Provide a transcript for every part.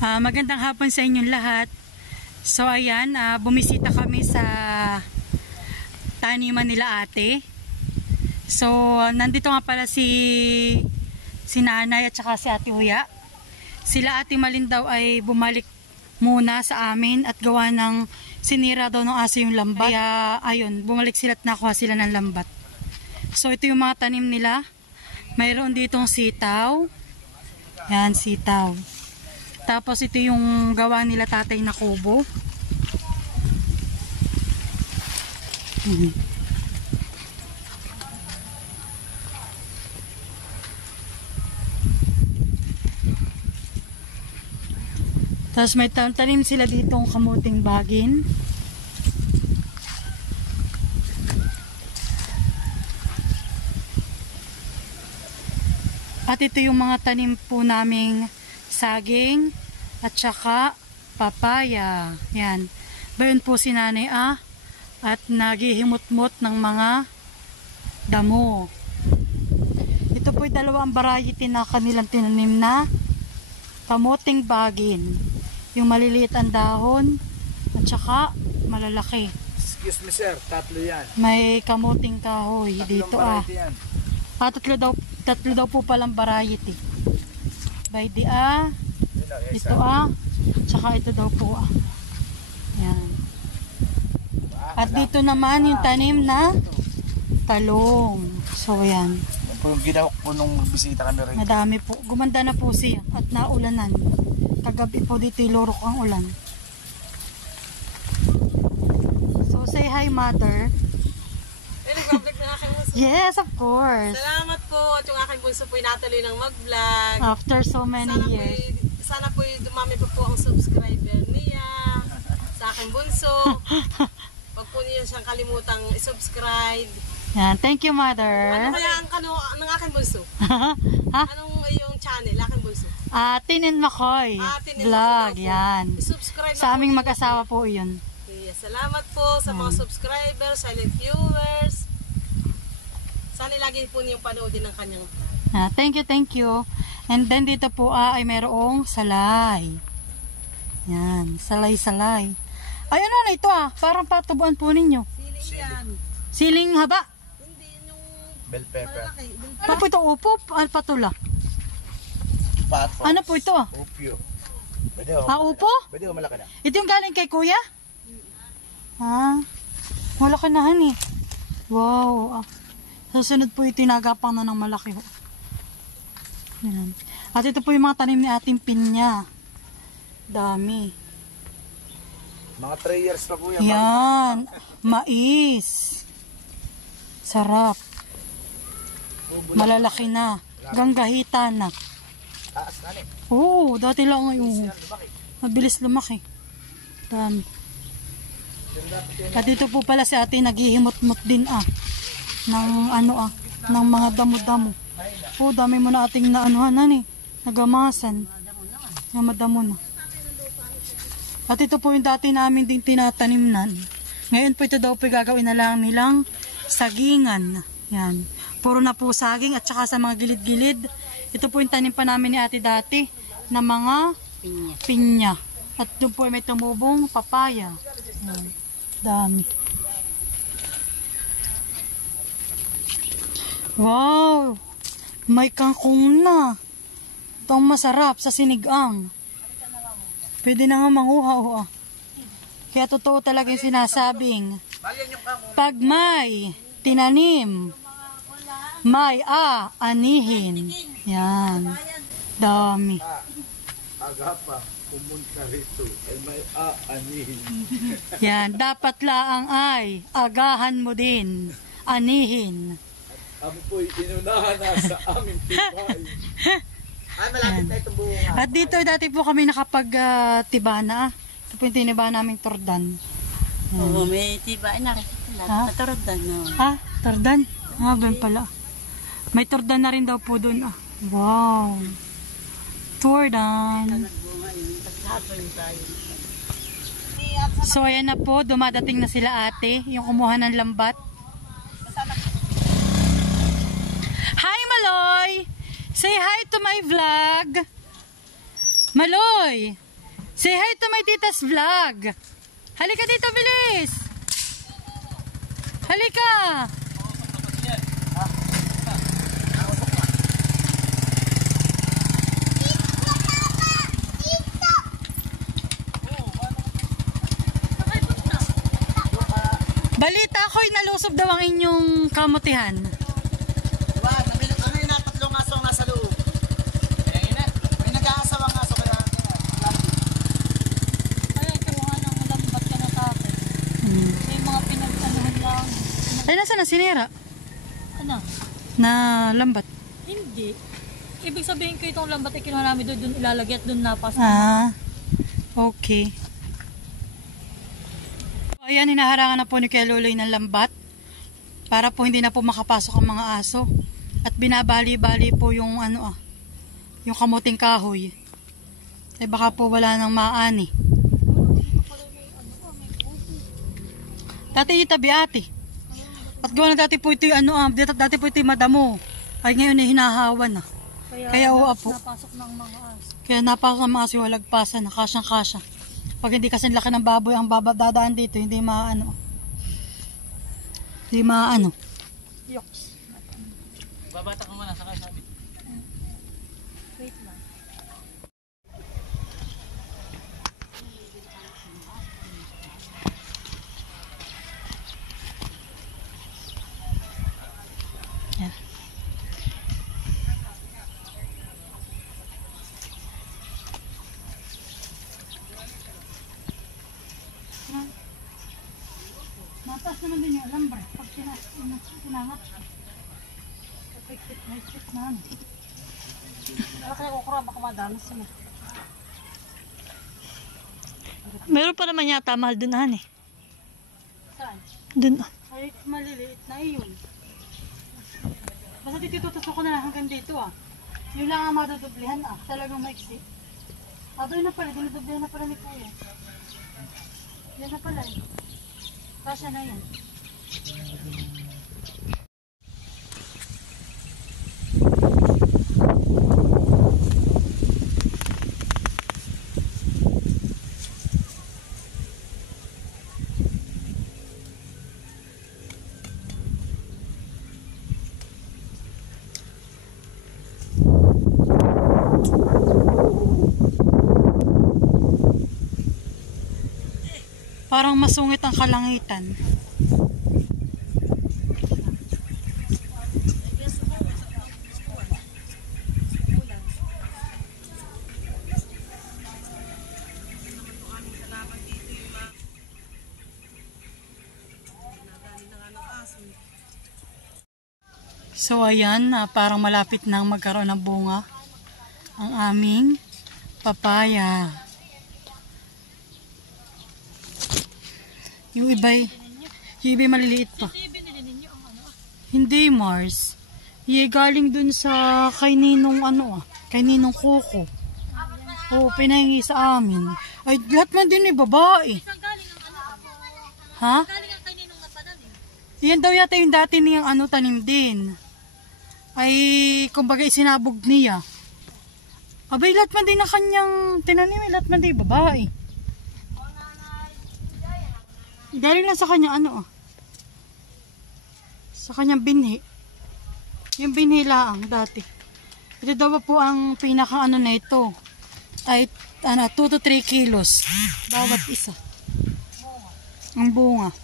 Magandang hapon sa inyong lahat. So ayan, bumisita kami sa taniman nila ate. So nandito nga pala si nanay at saka si ate Huya. Sila ate Malin daw ay bumalik muna sa amin at gawa ng sinira daw ng aso yung lambat. Kaya ayun, bumalik sila at nakuha sila ng lambat. So ito yung mga tanim nila. Mayroon ditong sitaw. Yan, sitaw. Tapos ito yung gawa nila tatay na kubo. Tapos may tanim sila ditong kamuting bagin. At ito yung mga tanim po naming saging at saka papaya. Yan. Bayon po si nanay at naghihimot-mot ng mga damo. Ito po yung dalawang variety na kanilang tinanim na kamuting bagin. Yung maliliit ang dahon at saka malalaki. Excuse me sir, tatlo yan. May kamuting kahoy dito yan. Tatlo daw po palang variety. By the ito tsaka ito daw po Yan. At dito naman yung tanim na talong. So yan. Yung ginawak po nung bisita kami rin. Madami po. Gumanda na po siya at naulanan. Kagabi po dito ilurok ang ulan. So say hi mother. Yes, of course. Salamat po at yung aking bunso po natuloy ng mag-vlog. After so many years. Sana po dumami po ang subscriber niya sa aking bunso. Huwag po niya siyang kalimutang i-subscribe. Yan, thank you mother. Ano kaya ang ng aking bunso? Anong yung channel, aking bunso? Tin and Makoy Tin and vlog, Makoy yan. I-subscribe sa aming mag-asawa po yun. Okay, salamat po sa mga subscribers, silent viewers. Sana lagi po niyong panoodin ng kanyang vlog. Thank you. And then dito po ay mayroong salay. Yan, salay. Ay ano na ito parang patubuan po ninyo. Siling yan. Siling haba? Hindi, yung bell pepper. Ano po ito? Upo? Patula? Pato. Ano po ito Upyo. Upo? Pwede malaki na. Ito yung galing kay kuya? Malaki na han Wow. Susunod po ito tinagapang na ng malaki Yan. At ito po yung mga tanim ni ating pinya. Dami. Mga 3 years pa po yan. Yan. Mais. Sarap. Malalaki na. Ganggahita na. Taas na rin. Oo, dati lang ngayon. Mabilis lumaki. Dami. At dito po pala si ate naghihimot-mot din ng ng mga damo-damo. Dami mo na ating nagamasan. Namadamo na. At ito po yung dati namin din tinatanimnan. Ngayon po ito daw po gagawin na lang nilang sagingan. Yan. Puro na po saging at saka sa mga gilid-gilid. Ito po yung tanim pa namin ni ate dati na mga pinya. At doon po may tumubong papaya. Yan. Dami. Wow! May kangkong na. Itong masarap sa sinigang. Pwede na nga manguha. Kaya totoo talaga yung sinasabing pag may tinanim, may anihin. Yan. Dami. Aga pa, pumunta rito ay may anihin. Yan. Dapat laang ay agahan mo din. Anihin. Ako po'y inunahan na sa aming tibay. Malapit na itong bunga. At dito dati po kami nakapag-tibana. Ito po yung tiniba naming tordan. Oo, may tiba na rin. Tordan. Tordan? Ben pala. May tordan na rin daw po dun. Wow. Tordan. So ayan na po, dumadating na sila ate. Yung kumuha ng lambat. Hi Maloy! Say hi to my vlog. Maloy! Say hi to my tita's vlog. Halika dito, bilis. Halika. Balita ako'y nalusob daw ang inyong kamutihan. Diba, kami na tatlong aso ang nasa loob. May nag-aasawang aso kaya. Ay, kuha ng lambat ka na tatay. May mga pinag-anuhan lang. Ay, nasa na sinira? Ano? Na lambat. Hindi. Ibig sabihin ko itong lambat ay kinuha namin doon ilalagay at doon napasok. Ah, okay. Ayan, hinaharangan na po ni Kuya Luloy ng lambat para po hindi na po makapasok ang mga aso. At binabali-bali po yung yung kamuting kahoy. Eh baka po wala nang maani. Dati itabi ate. At gawa na dati po ito dati po ito madamo. Ay ngayon ay hinahawan na. Kaya po. Napasok ng mga aso. Kaya napasok ng mga aso, walagpasan na kasyang-kasya. Pag hindi kasi laki ng baboy ang dadaan dito, hindi maano. Hindi maano. Yoks. Babata ka muna, saka sabi. Wait lang. Yan. Mataas naman din yung alambre pag sinangat. Pagkit na ano. Kaya kaya okra, baka madalas mo. Meron pa naman yata mahal dun Saan? Dun. Ay, maliliit na yun. Basta dito tutusok ko na lang hanggang dito Yun lang ang madudublihan Talagang maiksi. Doon na pala, dinudublihan na pala ni Kuya. Yan na pala Kasya na yan. Parang masungit ang kalangitan. So ayan, parang malapit nang magkaroon ng bunga ang aming papaya. Yung iba'y maliliit pa. Hindi, Mars. Galing dun sa kay Ninong kay Ninong Coco. Oo, pinahingi sa amin. Ay, lahat man din babae. Ha? Galing ang kay Ninong natanan Yan daw yata yung dati niyang tanim din. Ay, kumbaga isinabog niya. Abay, lahat man din na kanyang tinanim, lahat man din babae. Galing lang sa kanya sa kanyang binhi. Yung binhi lang dati. Ito daw po ang pinaka na ito. Ay 2 to 3 kilos bawat isa. Ang bunga.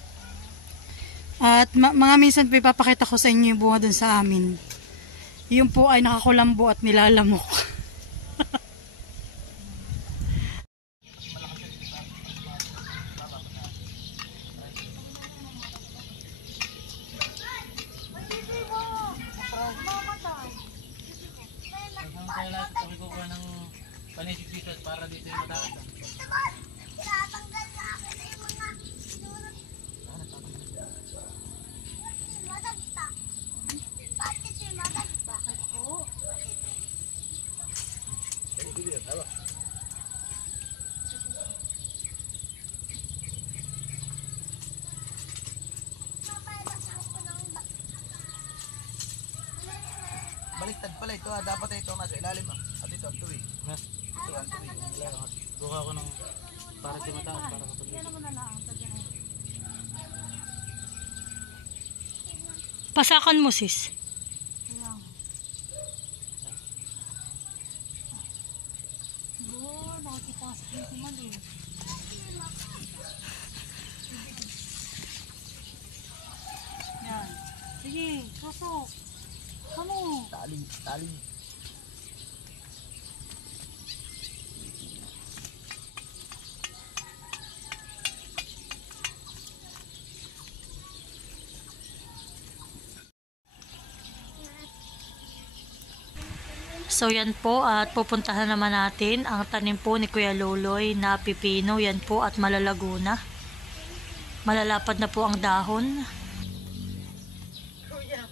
At mga minsan ipapakita ko sa inyo yung bunga dun sa amin. Yung po ay nakakulambo at nilalamok. Kaya lahat ito kukuha ng panisip dito para dito yung matakas. Baliktad pala ito dapat ito nasa ilalim At ito ang tuwig. Ito ang tuwig. Buka ako ng para di mataas, para kapag. Yan naman na lang. Pasakan mo, sis. Ayan. Good. Nakikita ka sa pinto mali. Yan. Sige, pasok. Ano? Tali, tali. So yan po at pupuntahan naman natin ang tanim po ni Kuya Loloy na pipino. Yan po at malalago na. Malalapad na po ang dahon. Kuya,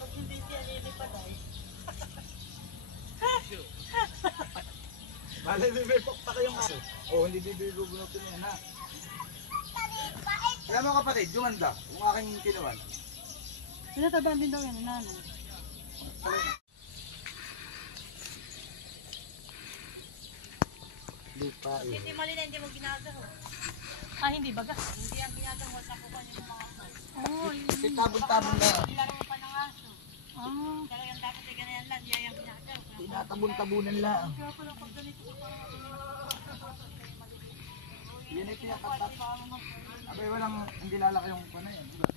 pag hindi siya lilipad ay. Malay bibibok pa kayong aso. Oo, hindi bibibubunutin yan ha. Kaya mga kapatid, gumanda. Kung aking kinuwan. Pinatabahan din daw yan, nanay. Lupa eh. Hindi mali na hindi mo ginagawa. Ah, hindi baga. Hindi ang ginagawa sa kukuha niyo ng mga aso. Oh, Kasi tabon-tabon na. Ilaro mo pa ng aso. ah. Talagang dapat ay ganyan lang. Yan yung ginagawa. Tinatabon-tabunan lang. Yan ay pinakatat. Abay, walang hindi lalaki yung pana yan. Diba?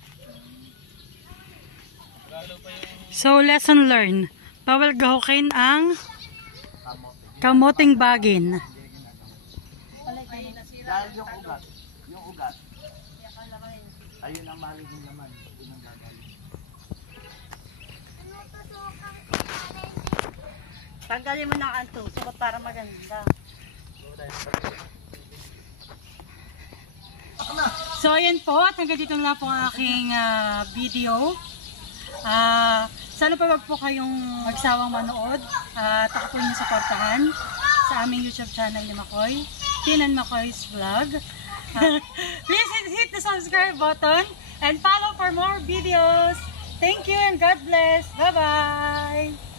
So, lesson learned. Bawal gahukin ang kamoting bagin. Dahil yung ugat, ayun ang maliging naman. Yun ang gagaling. Tanggalin mo ng anto. Sukat para maganda. So, ayan po. At hanggang dito na po ang aking video. Sana pa wag po kayong magsawang manood. At ako po yung suportahan sa aming YouTube channel ni Makoy. Tin and Makoy's Vlog. Please hit the subscribe button and follow for more videos. Thank you and God bless. Bye-bye!